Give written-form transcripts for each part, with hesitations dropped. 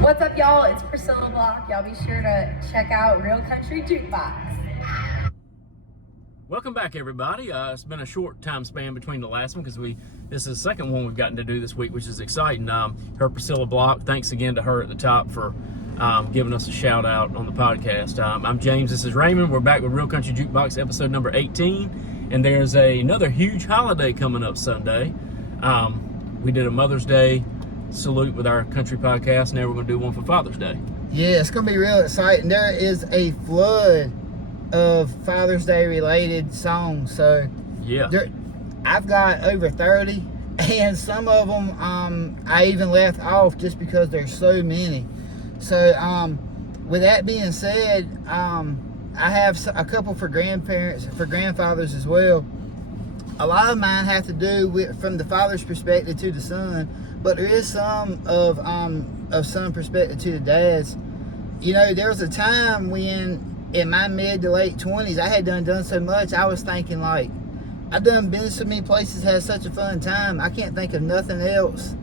What's up, y'all? It's Priscilla Block. Y'all be sure to check out Real Country Jukebox. Welcome back, everybody. It's been a short time span between the last one because this is the second one we've gotten to do this week, which is exciting. Her Priscilla Block. Thanks again to her at the top for giving us a shout out on the podcast. I'm James. This is Raymond. We're back with Real Country Jukebox episode number 18, and there's another huge holiday coming up Sunday. We did a Mother's Day salute with our country podcast. Now we're going to do one for Father's Day. Yeah, it's going to be real exciting. There is a flood of Father's Day related songs. So yeah, I've got over 30, and some of them I even left off just because there's so many. So with that being said, I have a couple for grandfathers as well. A lot of mine have to do with from the father's perspective to the son, but there is some of son perspective to the dads. You know, there was a time when in my mid to late 20s, I had done so much, I was thinking like, I've been so many places, had such a fun time, I can't think of nothing else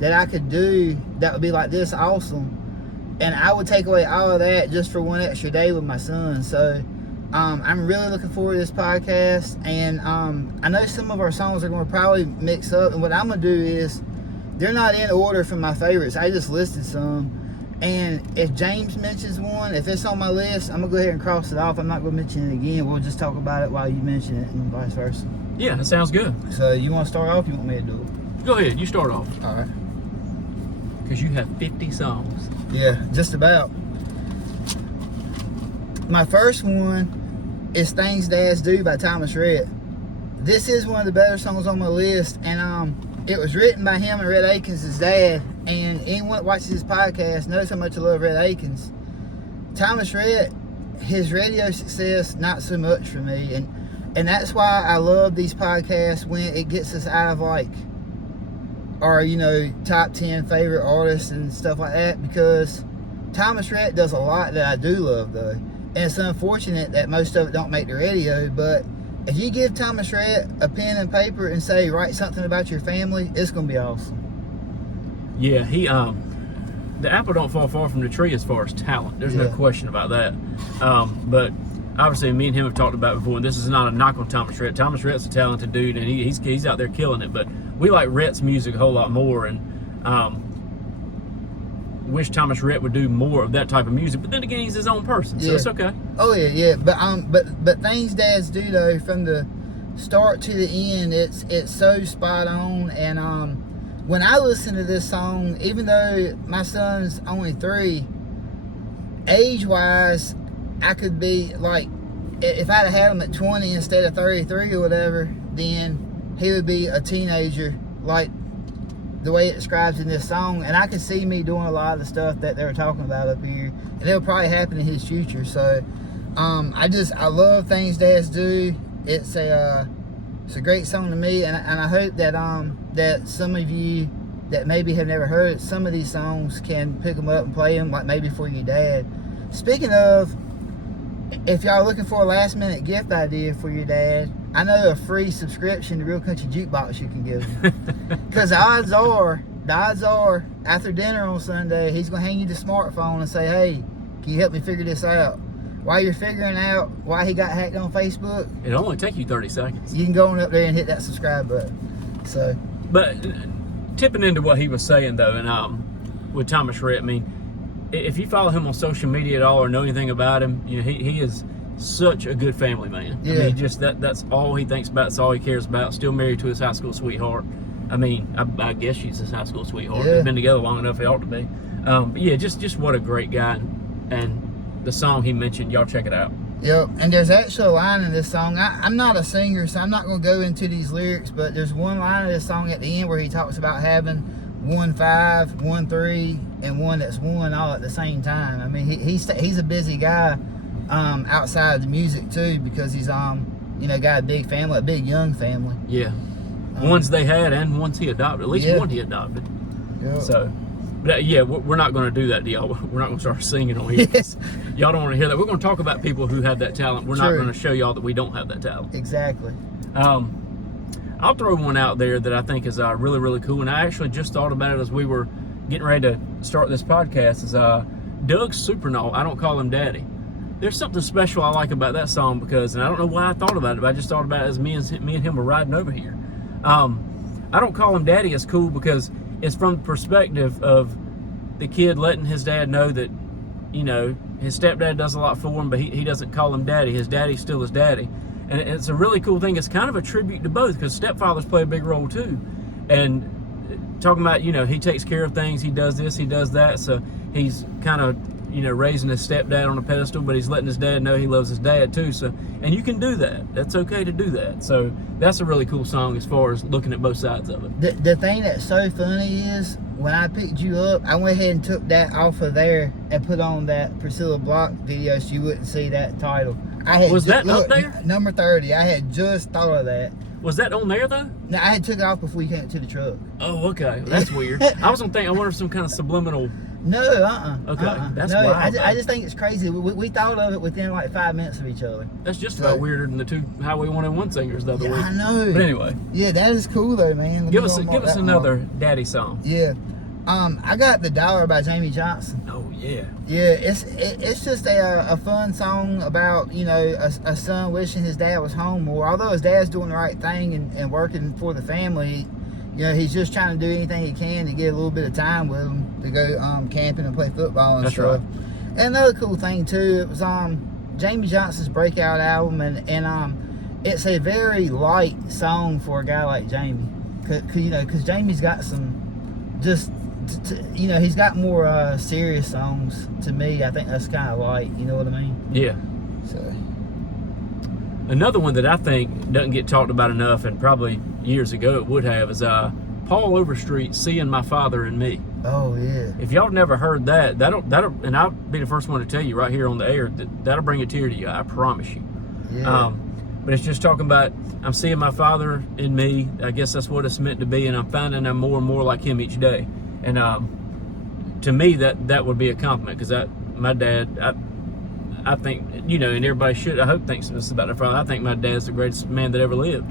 that I could do that would be like this awesome. And I would take away all of that just for one extra day with my son. So I'm really looking forward to this podcast. And I know some of our songs are going to probably mix up. And what I'm going to do is, they're not in order from my favorites. I just listed some. And if James mentions one, if it's on my list, I'm going to go ahead and cross it off. I'm not going to mention it again. We'll just talk about it while you mention it and vice versa. Yeah, that sounds good. So you want to start off? You want me to do it? Go ahead. You start off. All right. Because you have 50 songs. Yeah, just about. My first one is Things Dads Do by Thomas Rhett. This is one of the better songs on my list, and it was written by him and Rhett Akins' dad, and anyone that watches his podcast knows how much I love Rhett Akins. Thomas Rhett, his radio success, not so much for me, and that's why I love these podcasts when it gets us out of like our, top 10 favorite artists and stuff like that, because Thomas Rhett does a lot that I do love though, and it's unfortunate that most of it don't make the radio, but if you give Thomas Rhett a pen and paper and say, write something about your family, it's going to be awesome. Yeah, the apple don't fall far from the tree as far as talent. There's no question about that. But obviously, me and him have talked about it before, and this is not a knock on Thomas Rhett. Thomas Rhett's a talented dude, and he's out there killing it. But we like Rhett's music a whole lot more, and wish Thomas Rhett would do more of that type of music. But then again, he's his own person, so it's okay. Oh yeah. But Things Dads Do though, from the start to the end, it's so spot on. And when I listen to this song, even though my son's only 3, age-wise, I could be like, if I'd have had him at 20 instead of 33 or whatever, then he would be a teenager, like the way it describes in this song. And I can see me doing a lot of the stuff that they were talking about up here, and it'll probably happen in his future. So I love Things Dads Do. It's a great song to me, and I hope that that some of you that maybe have never heard some of these songs can pick them up and play them, like maybe for your dad. Speaking of, if y'all are looking for a last minute gift idea for your dad, I know a free subscription to Real Country Jukebox you can give him. Because the odds are, after dinner on Sunday, he's going to hand you the smartphone and say, hey, can you help me figure this out? While you're figuring out why he got hacked on Facebook, It'll only take you 30 seconds. You can go on up there and hit that subscribe button. So, but tipping into what he was saying though, and with Thomas Rhett, I mean, if you follow him on social media at all or know anything about him, he is such a good family man. Yeah. I mean, just that's all he thinks about. That's all he cares about. Still married to his high school sweetheart. I mean, I guess she's his high school sweetheart. Yeah. They've been together long enough. They ought to be. But yeah, just what a great guy. And the song he mentioned, y'all check it out. Yep. And there's actually a line in this song. I'm not a singer, so I'm not going to go into these lyrics, but there's one line of this song at the end where he talks about having 1 5, 1 3, and one that's 1 all at the same time. I mean, he's a busy guy outside of the music too, because he's got a big family, a big young family. Yeah. Ones they had and ones he adopted. At least one he adopted. Yep. So, but yeah, we're not going to do that to y'all. We're not going to start singing on here. Y'all don't want to hear that. We're going to talk about people who have that talent. We're not going to show y'all that we don't have that talent. Exactly. I'll throw one out there that I think is really, really cool. And I actually just thought about it as we were getting ready to start this podcast is Doug Supernault. I don't call him Daddy. There's something special I like about that song because, and I don't know why I thought about it, but I just thought about it as me and him were riding over here. I don't call him Daddy is cool because it's from the perspective of the kid letting his dad know that, you know, his stepdad does a lot for him, but he doesn't call him Daddy. His daddy's still his daddy. And it's a really cool thing. It's kind of a tribute to both because stepfathers play a big role too. And talking about, you know, he takes care of things, he does this, he does that. So he's kind of, you know, raising his stepdad on a pedestal, but he's letting his dad know he loves his dad too. So, and you can do that. That's okay to do that. So that's a really cool song as far as looking at both sides of it. The thing that's so funny is when I picked you up, I went ahead and took that off of there and put on that Priscilla Block video so you wouldn't see that title. Was that up there? Number 30. I had just thought of that. Was that on there though? No, I had took it off before you came to the truck. Oh, okay. That's weird. I was gonna think. I wonder if some kind of subliminal. No, Okay, that's no. wild. I just think it's crazy. We thought of it within like 5 minutes of each other. That's just about weirder than the two Highway 101 singers the other week. I know. But anyway, yeah, that is cool though, man. give us another Daddy song. Yeah, I got The Dollar by Jamie Johnson. Oh yeah. Yeah, it's just a fun song about, you know, a son wishing his dad was home more. Although his dad's doing the right thing and working for the family, you know, he's just trying to do anything he can to get a little bit of time with him to go camping and play football and That's stuff. right. And another cool thing too, it was Jamie Johnson's breakout album, and it's a very light song for a guy like Jamie, because Jamie's got some you know, he's got more serious songs. To me, I think that's kind of light, you know what I mean? Yeah. So Another one that I think doesn't get talked about enough, and probably years ago it would have, is Paul Overstreet, "Seeing My Father in Me." oh yeah. If y'all have never heard that, that'll, and I'll be the first one to tell you right here on the air, that'll bring a tear to you. I promise you. Yeah. But it's just talking about, I'm seeing my father in me. I guess that's what it's meant to be, and I'm finding I'm more and more like him each day. And to me, that would be a compliment, because my dad, I think, you know, and everybody should, I hope, thinks this about their father. I think my dad's the greatest man that ever lived.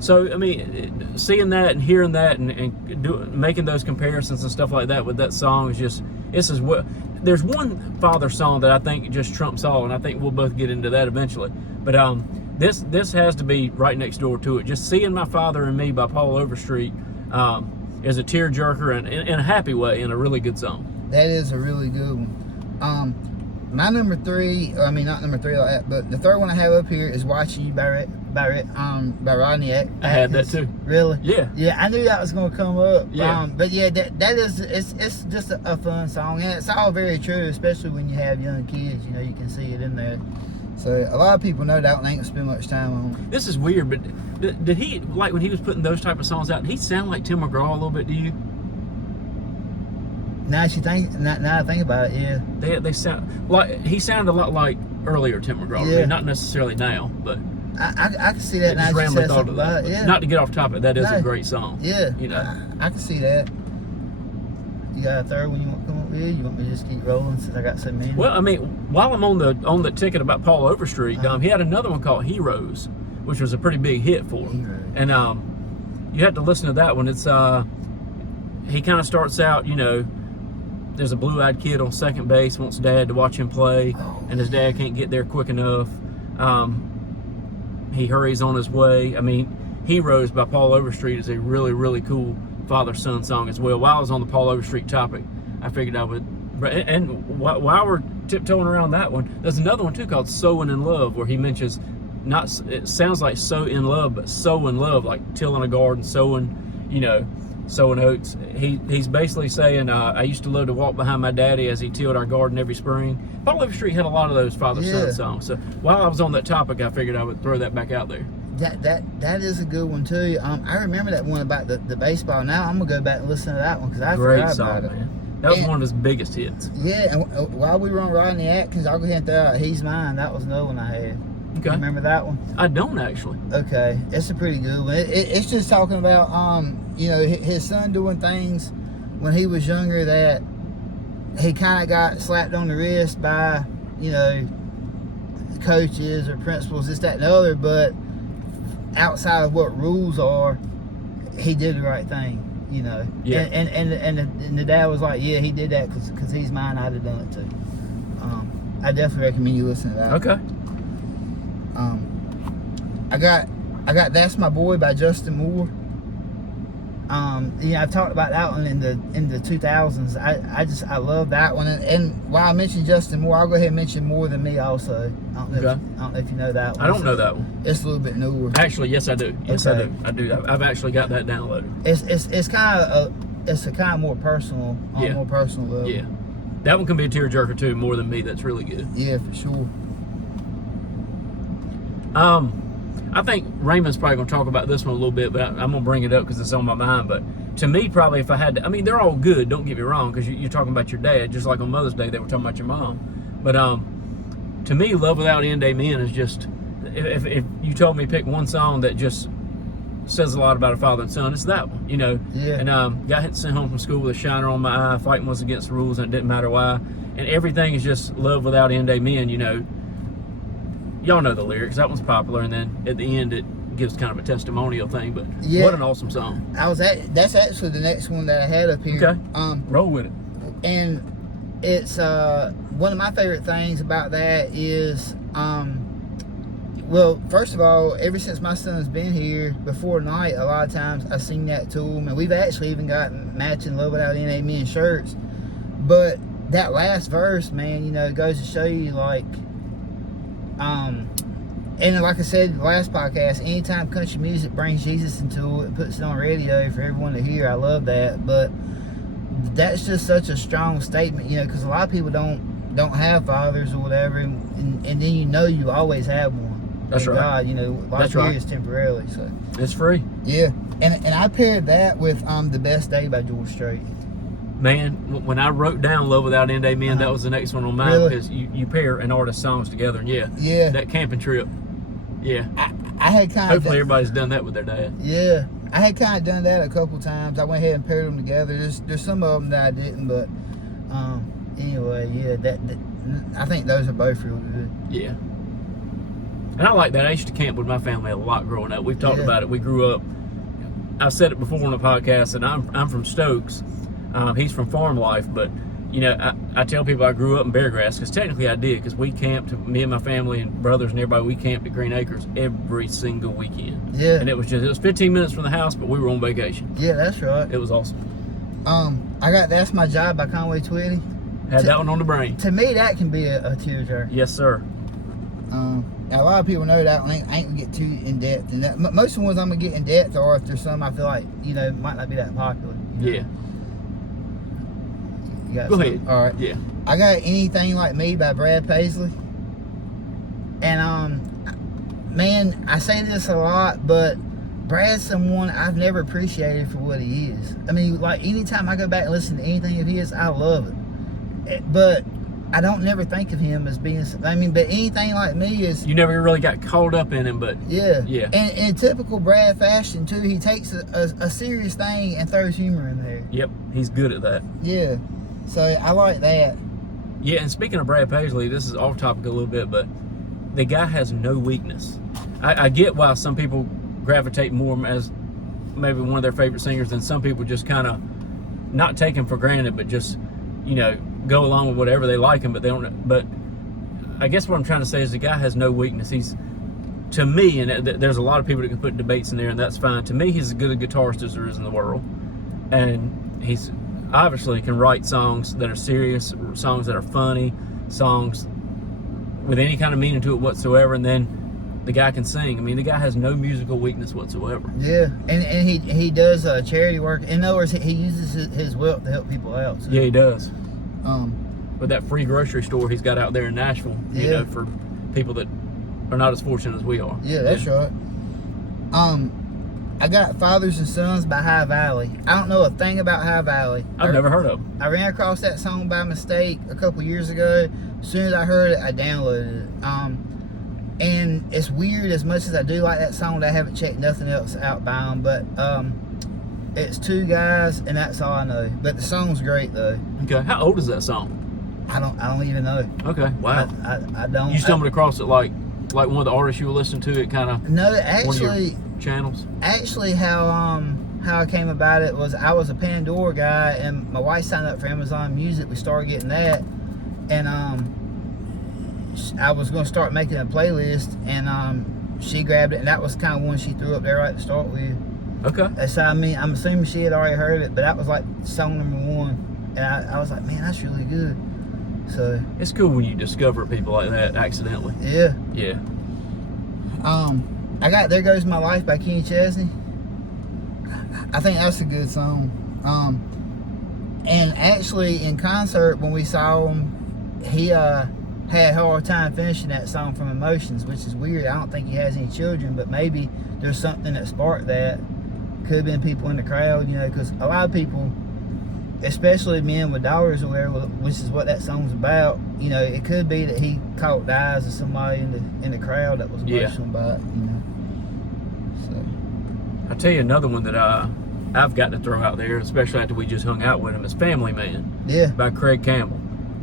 So I mean, seeing that and hearing that and making those comparisons and stuff like that with that song is just, this is what. There's one father song that I think just trumps all, and I think we'll both get into that eventually. But this has to be right next door to it. Just "Seeing My Father in Me" by Paul Overstreet is a tearjerker and in a happy way, and a really good song. That is a really good one. My number three, I mean, not number three like that, but the third one I have up here is "Watching You" by Rodney Atkins. I had that too. Really? Yeah. Yeah, I knew that was going to come up. Yeah. But yeah, that is, it's just a fun song, and it's all very true, especially when you have young kids. You know, you can see it in there. So a lot of people know that one, ain't gonna spend much time on it. This is weird, but did he, like when he was putting those type of songs out, did he sound like Tim McGraw a little bit to you? Now I think about it, yeah. They sound like, he sounded a lot like earlier Tim McGraw. Yeah. I mean, not necessarily now, but I can see that now. just That you randomly said thought something of that. about it. Yeah. Not to get off topic, that is No. a great song. Yeah. You know. I can see that. You got a third one you want to come up with? You want me to just keep rolling since I got so many? Well, I mean, while I'm on the ticket about Paul Overstreet, he had another one called "Heroes," which was a pretty big hit for him. Heroes. And you have to listen to that one. It's he kind of starts out, you know, there's a blue-eyed kid on second base, wants dad to watch him play, and his dad can't get there quick enough. He hurries on his way. I mean, "Heroes" by Paul Overstreet is a really, really cool father-son song as well. While I was on the Paul Overstreet topic, I figured I would. And while we're tiptoeing around that one, there's another one too called "Sowing in Love," where he mentions, it sounds like "so in love," but "so in love," like tilling a garden, sowing, you know, sowing oats. He's basically saying, I used to love to walk behind my daddy as he tilled our garden every spring. Paul Overstreet had a lot of those father-son Yeah. songs. So while I was on that topic, I figured I would throw that back out there. That is a good one too. I remember that one about the baseball. Now I'm gonna go back and listen to that one because I Great forgot song, about it. man. That was And- one of his biggest hits. Yeah, and while we were on Rodney Atkins, I'll go ahead and throw out "He's Mine." That was another one I had. Okay. You remember that one? I don't actually. Okay, it's a pretty good one. It's just talking about you know, his son doing things when he was younger that he kind of got slapped on the wrist by, you know, coaches or principals, this, that, and the other. But outside of what rules are, he did the right thing. you know. Yeah. And the dad was like, yeah, he did that because he's mine. I'd have done it too. I definitely recommend you listen to that. Okay. I got That's My Boy by Justin Moore. I've talked about that one in the 2000s. I love that one. And while I mentioned Justin Moore, I'll go ahead and mention More Than Me also. I don't know if you know that one. I don't know that one. It's a little bit newer. Actually, yes, I do. Yes, Okay. I do. I've actually got that downloaded. It's kind of a kind of more personal, on a more personal level. Yeah. That one can be a tearjerker too. More Than Me. That's really good. Yeah, for sure. I think Raymond's probably going to talk about this one a little bit, but I'm going to bring it up because it's on my mind. But to me, probably if I had to, I mean, they're all good, don't get me wrong, because you're talking about your dad, just like on Mother's Day, they were talking about your mom. But to me, Love Without End, Amen is just, if you told me to pick one song that just says a lot about a father and son, it's that one, you know. Yeah. And got sent home from school with a shiner on my eye, fighting was against the rules, and it didn't matter why. And everything is just Love Without End, Amen, you know. Y'all know the lyrics. That one's popular, and then at the end it gives kind of a testimonial thing. But Yeah. what an awesome song! That's actually the next one that I had up here. Okay. Roll with it. And it's one of my favorite things about that is well, first of all, ever since my son's been here, before night, a lot of times I sing that to him, and we've actually even gotten matching Love Without End, Amen shirts. But that last verse, man, you know, it goes to show you, like, and like I said in the last podcast, anytime country music brings Jesus into it, puts it on radio for everyone to hear, I love that. But that's just such a strong statement, you know, because a lot of people don't have fathers or whatever, and then you always have one. That's Thank right. God, you know, life here is temporarily. So It's free. yeah, and I paired that with The Best Day by George Strait. Man, when I wrote down Love Without End, Amen, that was the next one on mine. Really? Because you pair an artist's songs together, and Yeah. that camping trip. Yeah. I had kind of Hopefully everybody's done that with their dad. Yeah, I had kind of done that a couple times. I went ahead and paired them together. There's some of them that I didn't, but anyway, yeah, that I think those are both really good. Yeah. And I like that. I used to camp with my family a lot growing up. We've talked about it. We grew up, I've said it before on the podcast, and I'm from Stokes. He's from Farm Life, but you know, I tell people I grew up in Beargrass because technically I did, because we camped, me and my family and brothers and everybody, we camped at Green Acres every single weekend. Yeah. And it was 15 minutes from the house, but we were on vacation. Yeah, that's right. It was awesome. I got That's My Job by Conway Twitty. Had that one on the brain. To me, that can be a tearjerker. Yes, sir. Now, a lot of people know that one. I ain't gonna get too in depth in that. Most of the ones I'm gonna get in depth are if there's some I feel like, you know, might not be that popular. You know? Yeah. You got Go some? ahead. All right. Yeah. I got Anything Like Me by Brad Paisley. And man, I say this a lot, but Brad's someone I've never appreciated for what he is. I mean, like, anytime I go back and listen to anything of his, I love it. But I don't never think of him as being, I mean, but Anything Like Me is, You never really got caught up in him, but yeah. Yeah. And in typical Brad fashion, too, he takes a serious thing and throws humor in there. yep, he's good at that. Yeah. So I like that. Yeah, and speaking of Brad Paisley, this is off topic a little bit, but the guy has no weakness. I get why some people gravitate more as maybe one of their favorite singers, and some people just kind of not take him for granted, but just, you know, go along with whatever they like him, but they don't. But I guess what I'm trying to say is the guy has no weakness. He's, to me, and there's a lot of people that can put debates in there, and that's fine. To me, he's as good a guitarist as there is in the world, and he's obviously can write songs that are serious, songs that are funny, songs with any kind of meaning to it whatsoever, and then the guy can sing. I mean, the guy has no musical weakness whatsoever. Yeah, and he does charity work. In other words, he uses his wealth to help people out. So, Yeah, he does. Um, With that free grocery store he's got out there in Nashville, you Yeah. know, for people that are not as fortunate as we are. yeah, that's right. I got Fathers and Sons by High Valley. I don't know a thing about High Valley. I've never heard of him. I ran across that song by mistake a couple years ago. As soon as I heard it, I downloaded it. And it's weird, as much as I do like that song, that I haven't checked nothing else out by them. But it's two guys, and that's all I know. But the song's great though. Okay, how old is that song? I don't even know. Okay, wow. I don't. You stumbled across it like one of the artists you were listening to, it kind of No, one of your actually, channels? how how I came about it was I was a Pandora guy, and my wife signed up for Amazon Music. We started getting that, and I was going to start making a playlist, and she grabbed it, and that was kind of one she threw up there right to start with. Okay. So I mean, I'm assuming she had already heard it, but that was like song number one, and I was like, man, that's really good. So It's cool when you discover people like that accidentally. yeah. Yeah. I got There Goes My Life by Kenny Chesney. I think that's a good song. And actually in concert when we saw him, he had a hard time finishing that song from Emotions, which is weird. I don't think he has any children, but maybe there's something that sparked that. Could have been people in the crowd, you know, because a lot of people, especially men with daughters or whatever, which is what that song's about, you know, it could be that he caught the eyes of somebody in the crowd that was emotional about it, you know. So I'll tell you another one that I've got to throw out there, especially after we just hung out with him, is Family Man yeah, by Craig Campbell.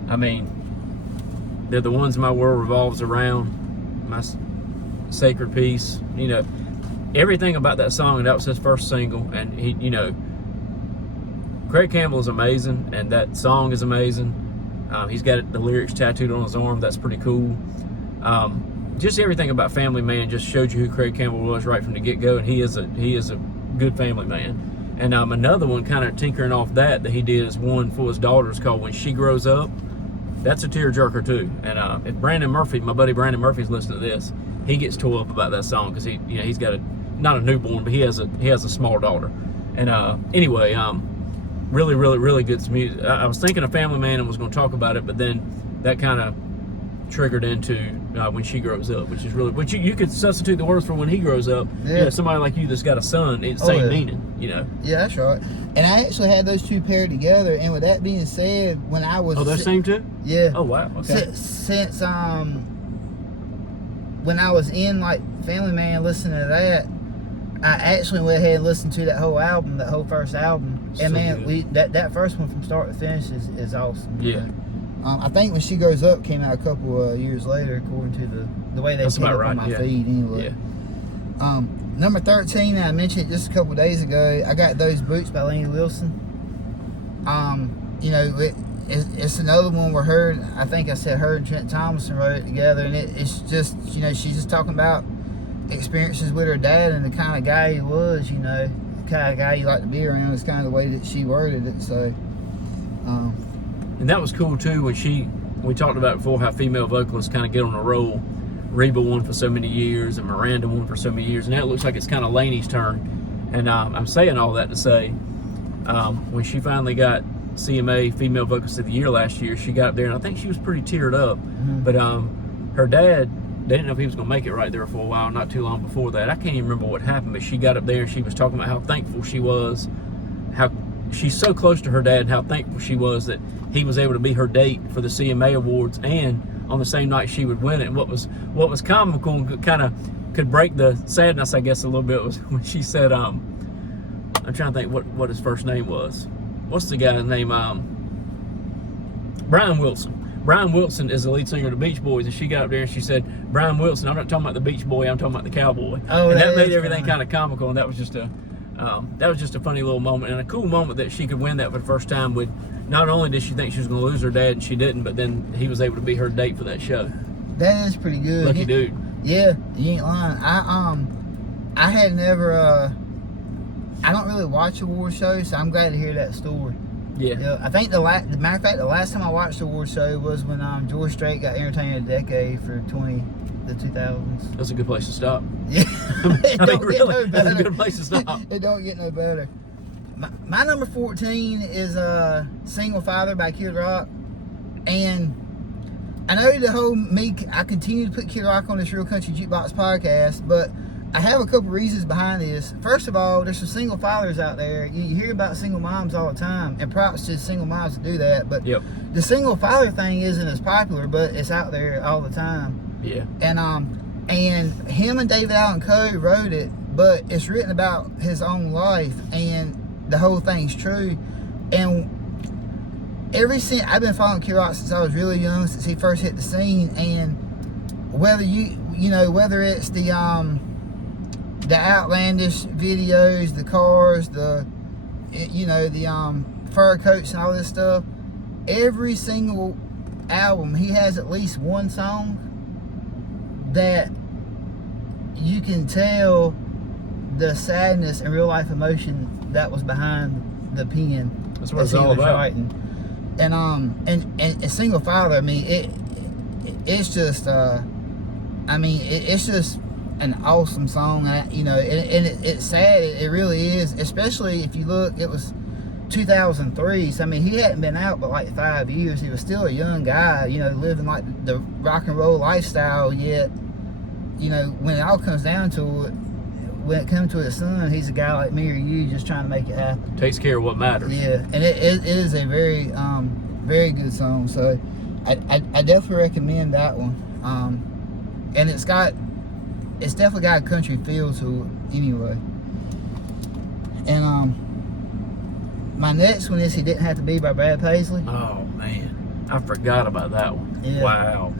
I mean, they're the ones my world revolves around, my sacred piece, you know. Everything about that song, and that was his first single, and he, you know, Craig Campbell is amazing, and that song is amazing. He's got the lyrics tattooed on his arm. That's pretty cool. Just everything about Family Man just showed you who Craig Campbell was right from the get-go, and he is a good family man. And another one kind of tinkering off that he did is one for his daughters called When She Grows Up. That's a tearjerker too. And if Brandon Murphy, my buddy Brandon Murphy's listening to this, he gets tore up about that song because he's got not a newborn, but he has a small daughter. And anyway, really, really, really good music. I was thinking of Family Man and was going to talk about it, but then that kind of triggered into When She Grows Up, which is really, which you could substitute the words for When He Grows Up. Yeah. You know, somebody like you that's got a son, it's the same yeah. meaning, you know. Yeah, that's right. And I actually had those two paired together. And with that being said, when I was Oh, they're same too? yeah. Oh wow. Okay. Since when I was in like Family Man listening to that, I actually went ahead and listened to that whole album, that whole first album. So And man, good. that first one from start to finish is awesome. Yeah. I think When She Grows Up came out a couple years later, according to the way they That's put it about up on right, my yeah. feed anyway. Yeah. Number 13, I mentioned it just a couple days ago. I got Those Boots by Lainey Wilson. You know, it's another one where I think I said her and Trent Thomason wrote it together, and it's just, you know, she's just talking about experiences with her dad and the kind of guy he was, you know, the kind of guy you like to be around is kind of the way that she worded it. So, And that was cool too when we talked about before how female vocalists kind of get on a roll. Reba won for so many years and Miranda won for so many years, and now it looks like it's kind of Lainey's turn. And I'm saying all that to say, when she finally got CMA Female Vocalist of the Year last year, she got up there and I think she was pretty teared up. Mm-hmm. But her dad, they didn't know if he was going to make it right there for a while, not too long before that. I can't even remember what happened, but she got up there and she was talking about how thankful she was, how she's so close to her dad, and how thankful she was that he was able to be her date for the CMA Awards, and on the same night she would win it. And what was comical and kind of could break the sadness, I guess, a little bit was when she said, I'm trying to think what his first name was. What's the guy's name? Brian Wilson. Brian Wilson is the lead singer of the Beach Boys, and she got up there and she said, Brian Wilson, I'm not talking about the Beach Boy, I'm talking about the cowboy. Oh, and that that made is everything funny. kind of comical, and that was just a funny little moment and a cool moment that she could win that for the first time. With not only did she think she was going to lose her dad, and she didn't, but then he was able to be her date for that show. that is pretty good. Lucky dude. Yeah, you ain't lying. I had never I don't really watch award shows, so I'm glad to hear that story. Yeah. Yeah, I think the matter of fact, the last time I watched the award show was when George Strait got Entertainer of the Decade for the 2000s. That's a good place to stop. Yeah, it I don't mean, get no really, that's a better. good place to stop. It don't get no better. My number 14 is Single Father by Kid Rock, and I know the whole I continue to put Kid Rock on this Real Country Jukebox podcast, but I have a couple reasons behind this. First of all, there's some single fathers out there. You hear about single moms all the time, and props to single moms to do that. But Yep. the single father thing isn't as popular, but it's out there all the time. Yeah. And him and David Allen Coe wrote it, but it's written about his own life, and the whole thing's true. And since I've been following Kid Rock since I was really young, since he first hit the scene, and whether whether it's the the outlandish videos, the cars, the fur coats and all this stuff. Every single album, he has at least one song that you can tell the sadness and real life emotion that was behind the pen. That's what it's all about. Writing. And Single Father, I mean, it's just it's just an awesome song. It's sad. It really is, especially if you look. It was 2003, so I mean, he hadn't been out but like 5 years. He was still a young guy, living like the rock and roll lifestyle. Yet, when it all comes down to it, when it comes to his son, he's a guy like me or you, just trying to make it happen. Takes care of what matters. Yeah, and it is a very very good song. So I definitely recommend that one. And it's definitely got a country feel to it anyway. And my next one is He Didn't Have to Be by Brad Paisley. Oh man, I forgot about that one. Yeah. Wow.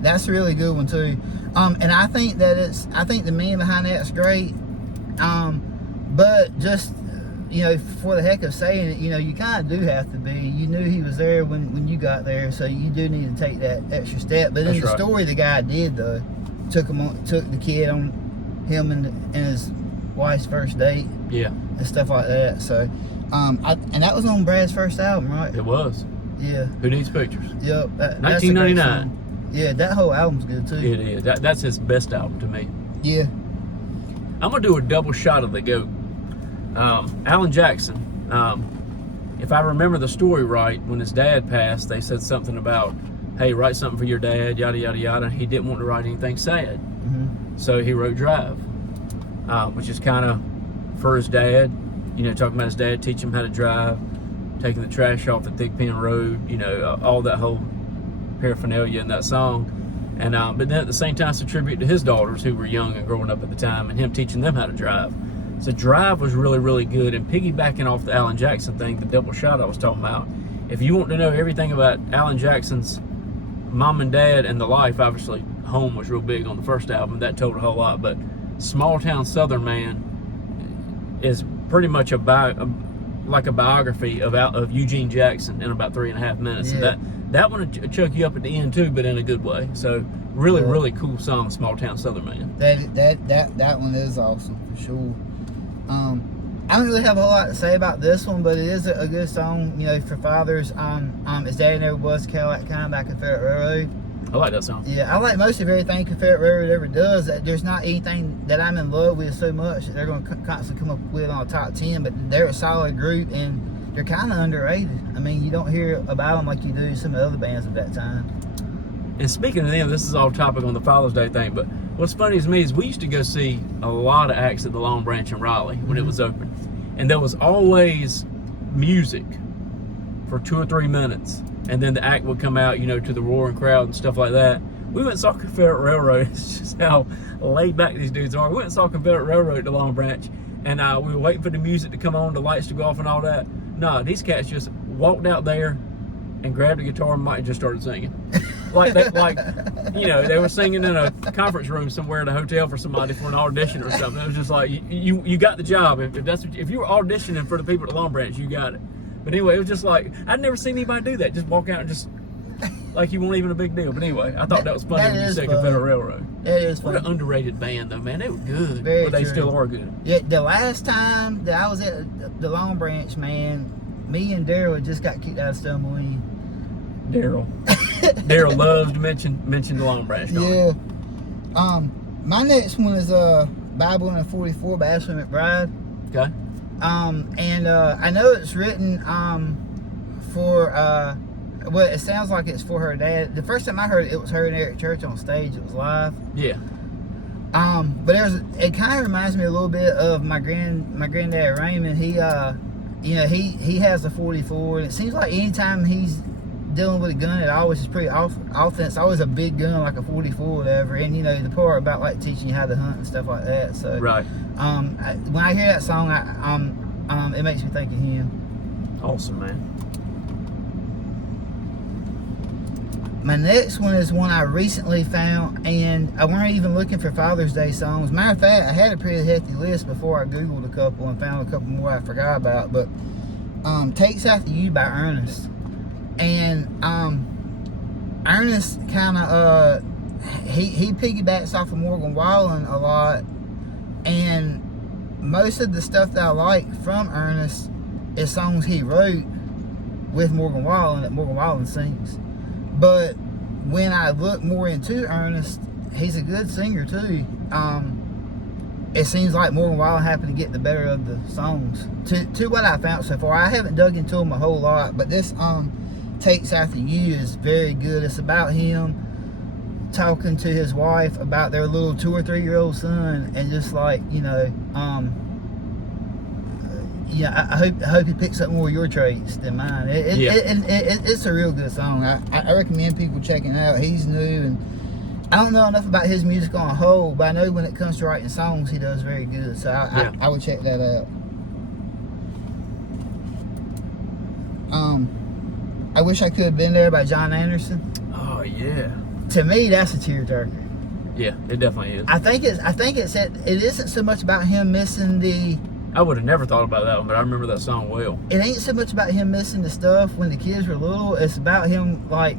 That's a really good one too. And I think the meaning behind that's great. But just for the heck of saying it, you kind of do have to be. You knew he was there when you got there, so you do need to take that extra step. But in the story the guy did though, took the kid on him and his wife's first date. Yeah. And stuff like that. So, and that was on Brad's first album, right? It was. Yeah. Who Needs Pictures? Yep. 1999. Yeah, that whole album's good too. It is. That's his best album to me. Yeah. I'm gonna do a double shot of the GOAT. Alan Jackson. If I remember the story right, when his dad passed, they said something about, "Hey, write something for your dad," yada yada yada. He didn't want to write anything sad, so he wrote "Drive," which is kind of for his dad. Talking about his dad teaching him how to drive, taking the trash off the Thick Pen Road. All that whole paraphernalia in that song. And but then at the same time, it's a tribute to his daughters who were young and growing up at the time, and him teaching them how to drive. So Drive was really, really good. And piggybacking off the Alan Jackson thing, the double shot I was talking about, if you want to know everything about Alan Jackson's mom and dad and the life, obviously Home was real big on the first album. That told a whole lot. But Small Town Southern Man is pretty much like a biography of Eugene Jackson in about 3.5 minutes. Yeah. And that one will chuck you up at the end too, but in a good way. So really, really cool song, Small Town Southern Man. That one is awesome for sure. I don't really have a whole lot to say about this one, but it is a good song, for fathers. His Daddy Never Was Cadillac Kind by Confederate Railroad. I like that song. Yeah, I like most of everything Confederate Railroad ever does. There's not anything that I'm in love with so much that they're going to constantly come up with on a top 10, but they're a solid group and they're kind of underrated. I mean, you don't hear about them like you do some of the other bands of that time. And speaking of them, this is all topic on the Father's Day thing, but what's funny to me is we used to go see a lot of acts at the Long Branch in Raleigh when it was open. And there was always music for 2 or 3 minutes. And then the act would come out, to the roaring crowd and stuff like that. We went and saw Confederate Railroad. It's just how laid back these dudes are. We went and saw Confederate Railroad at the Long Branch. And we were waiting for the music to come on, the lights to go off and all that. No, these cats just walked out there and grabbed a guitar and mic and just started singing. They were singing in a conference room somewhere at a hotel for somebody for an audition or something. It was just like, you got the job. If you were auditioning for the people at Long Branch, you got it. But anyway, it was just like, I'd never seen anybody do that. Just walk out and just, like you weren't even a big deal. But anyway, I thought that was funny when you said Confederate Railroad. That is funny. What an underrated band though, man. They were good. Very They true. still are good. Yeah, the last time that I was at the Long Branch, man, me and Daryl just got kicked out of Stumbling. Daryl loves to mention the Long Branch. Yeah. My next one is Bible in a 44 by Ashley McBride. Okay. And I know it's written for well, it sounds like it's for her dad. The first time I heard it, it was her and Eric Church on stage. It was live. Yeah. But it kind of reminds me a little bit of my granddad Raymond. He he has a 44, and it seems like anytime he's dealing with a gun, it always is pretty often. It's always a big gun like a 44 or whatever. And the part about like teaching you how to hunt and stuff like that. So Right. When I hear that song, it makes me think of him. Awesome, man. My next one is one I recently found, and I weren't even looking for Father's Day songs. Matter of fact, I had a pretty hefty list before I Googled a couple and found a couple more I forgot about. But Takes After You by Ernest. And Ernest kind of, he piggybacks off of Morgan Wallen a lot. And most of the stuff that I like from Ernest is songs he wrote with Morgan Wallen that Morgan Wallen sings. But when I look more into Ernest, he's a good singer too. It seems like Morgan Wallen happened to get the better of the songs. To what I found so far, I haven't dug into them a whole lot, but this Takes After You is very good. It's about him talking to his wife about their little 2 or 3 year old son, and just like, you know, yeah, I hope he picks up more of your traits than mine. It's a real good song. I recommend people checking it out. He's new, and I don't know enough about his music on a whole, but I know when it comes to writing songs, he does very good. So I would check that out. I Wish I Could Have Been There by John Anderson. Oh yeah. To me, that's a tearjerker. Yeah, it definitely is. I think it isn't so much about him missing the. I would have never thought about that one, but I remember that song well. It ain't so much about him missing the stuff when the kids were little. It's about him, like,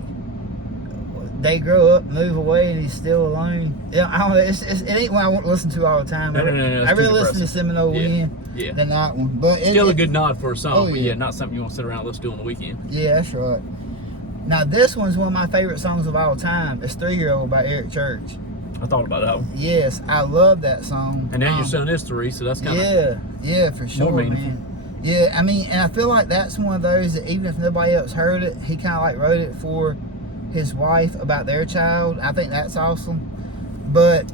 they grow up, move away, and he's still alone. Yeah, I don't know. It ain't one I want to listen to all the time. No, I really listen to Seminole Wind than that one. But still a good nod for a song, but yeah, not something you want to sit around and listen to on the weekend. Yeah, that's right. Now, this one's one of my favorite songs of all time. It's 3 Year Old by Eric Church. I thought about that one. Yes, I love that song. And now your son is 3, so that's kind of yeah, for sure, man. Yeah, I mean, and I feel like that's one of those that even if nobody else heard it, he kind of like wrote it for his wife about their child. I think that's awesome. But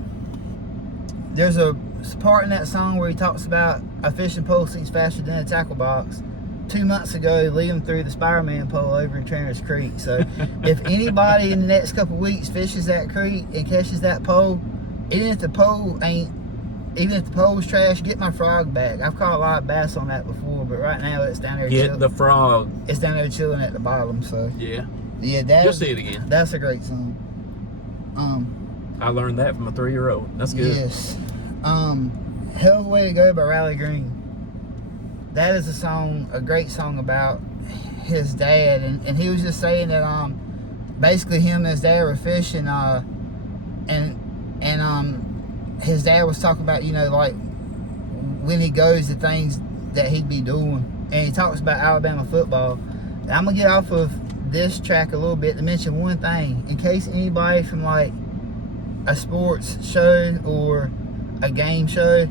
there's a part in that song where he talks about a fishing pole sinks faster than a tackle box. 2 months ago, Liam threw the Spider-Man pole over in Trainers Creek. So if anybody in the next couple of weeks fishes that creek and catches that pole, even if the pole's trash, get my frog back. I've caught a lot of bass on that before, but right now it's down there. Get the frog. It's down there chilling at the bottom. So yeah, you'll see it again. That's a great song. I learned that from a 3-year-old. That's good. Yes. Hell of a Way to Go by Riley Green. That is a great song about his dad, and he was just saying that basically him and his dad were fishing, and his dad was talking about, you know, like when he goes, the things that he'd be doing, and he talks about Alabama football. And I'm gonna get off of this track a little bit to mention one thing, in case anybody from like a sports show or a game show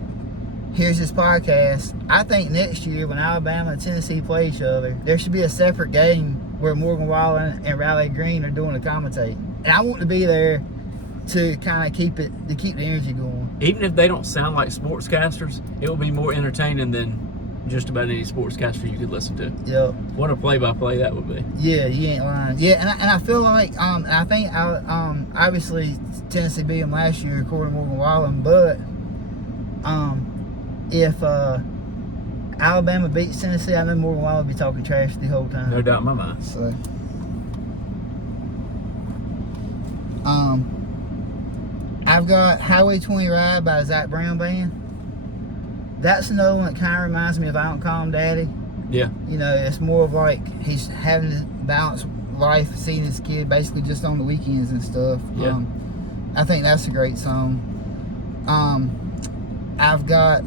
here's this podcast. I think next year when Alabama and Tennessee play each other, there should be a separate game where Morgan Wallen and Riley Green are doing the commentating. And I want to be there to kind of keep the energy going. Even if they don't sound like sportscasters, it will be more entertaining than just about any sportscaster you could listen to. Yep. What a play-by-play that would be. Yeah, you ain't lying. Yeah, and I feel like I think obviously Tennessee beat them last year according to Morgan Wallen, but if Alabama beats Tennessee, I know Morgan Wallen will be talking trash the whole time. No doubt in my mind. So, I've got Highway 20 Ride by Zach Brown Band. That's another one that kind of reminds me of I Don't Call Him Daddy. Yeah. You know, it's more of like he's having to balance life, seeing his kid basically just on the weekends and stuff. Yeah. I think that's a great song. I've got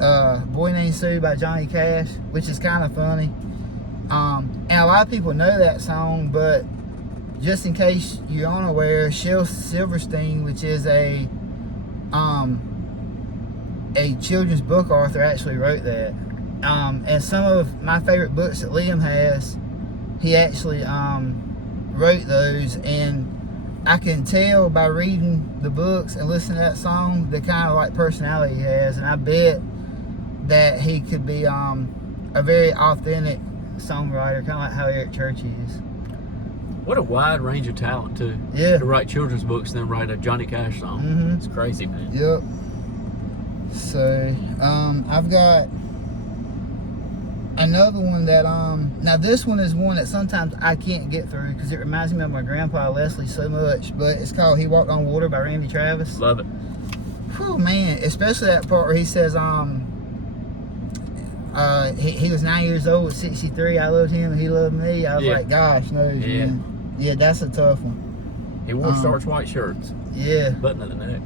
Boy Named Sue by Johnny Cash, which is kind of funny. And a lot of people know that song, but just in case you're unaware, Shel Silverstein, which is a children's book author, actually wrote that. And some of my favorite books that Liam has, he actually wrote those, and I can tell by reading the books and listening to that song the kind of like personality he has, and I bet that he could be a very authentic songwriter, kind of like how Eric Church is. What a wide range of talent too. Yeah. To write children's books and then write a Johnny Cash song. Mm-hmm. It's crazy, man. Yep. So I've got Another one that now this one is one that sometimes I can't get through because it reminds me of my grandpa Leslie so much, but it's called "He Walked on Water" by Randy Travis. Love it. Whew, man, especially that part where he says he was 9 years old at 63. I loved him and he loved me. I was like, gosh knows, Yeah. man. Yeah, that's a tough one. He wore starch white shirts, Yeah. button at the neck.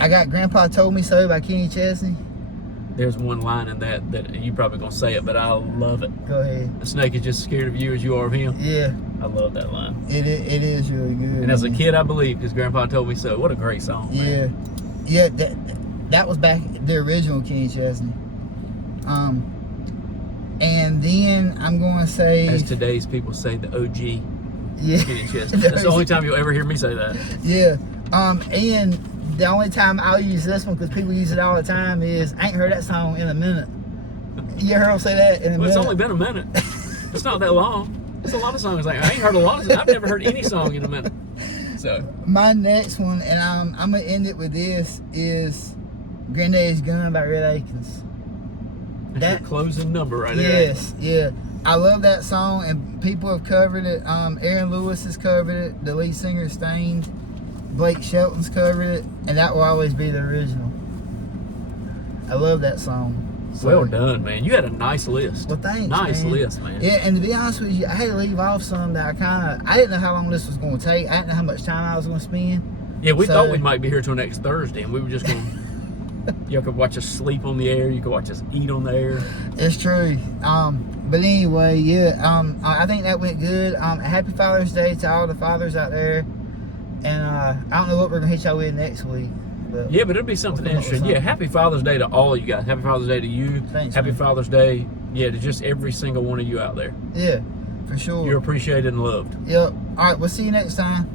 I got "Grandpa Told Me So" by Kenny Chesney. There's one line in that you probably gonna say it, but I love it. Go ahead. The snake is just as scared of you as you are of him. Yeah, I love that line. it is really good. And as a man. kid, I believed because Grandpa told me so. What a great song, man. Yeah, that was back the original Kenny Chesney. And then I'm going to say, As today's people say, the OG yeah, Kenny Chesney. That's the only time you'll ever hear me say that. yeah. And the only time I'll use this one because people use it all the time is I ain't heard that song in a minute. You heard them say that in a Well, minute? it's only been a minute. It's not that long. It's a lot of songs. Like I ain't heard a lot of. I've never heard any song in a minute. So My next one, and I'm gonna end it with this, is "Granddaddy's Gun" by Red Akins. that's your closing number right there. Yes, yeah. I love that song, and people have covered it. Aaron Lewis has covered it. The lead singer of Stained, Blake Shelton's covered it, and that will always be the original. I love that song. So- Well done, man. You had a nice list. Well, thanks, Nice man. list, man. Yeah, and to be honest with you, I had to leave off some that I didn't know how long this was going to take. I didn't know how much time I was going to spend. Yeah, we So- thought we might be here till next Thursday, and we were just going to. You could watch us sleep on the air. You could watch us eat on the air. It's true. But anyway, yeah. I think that went good. Happy Father's Day to all the fathers out there. And I don't know what we're gonna hit y'all with next week. But Yeah, but it'll be something We'll come up with interesting. Yeah, something. Happy Father's Day to all of you guys. Happy Father's Day to you. Thanks, Happy man. Father's Day, yeah, to just every single one of you out there. yeah, for sure. You're appreciated and loved. Yep. All right. We'll see you next time.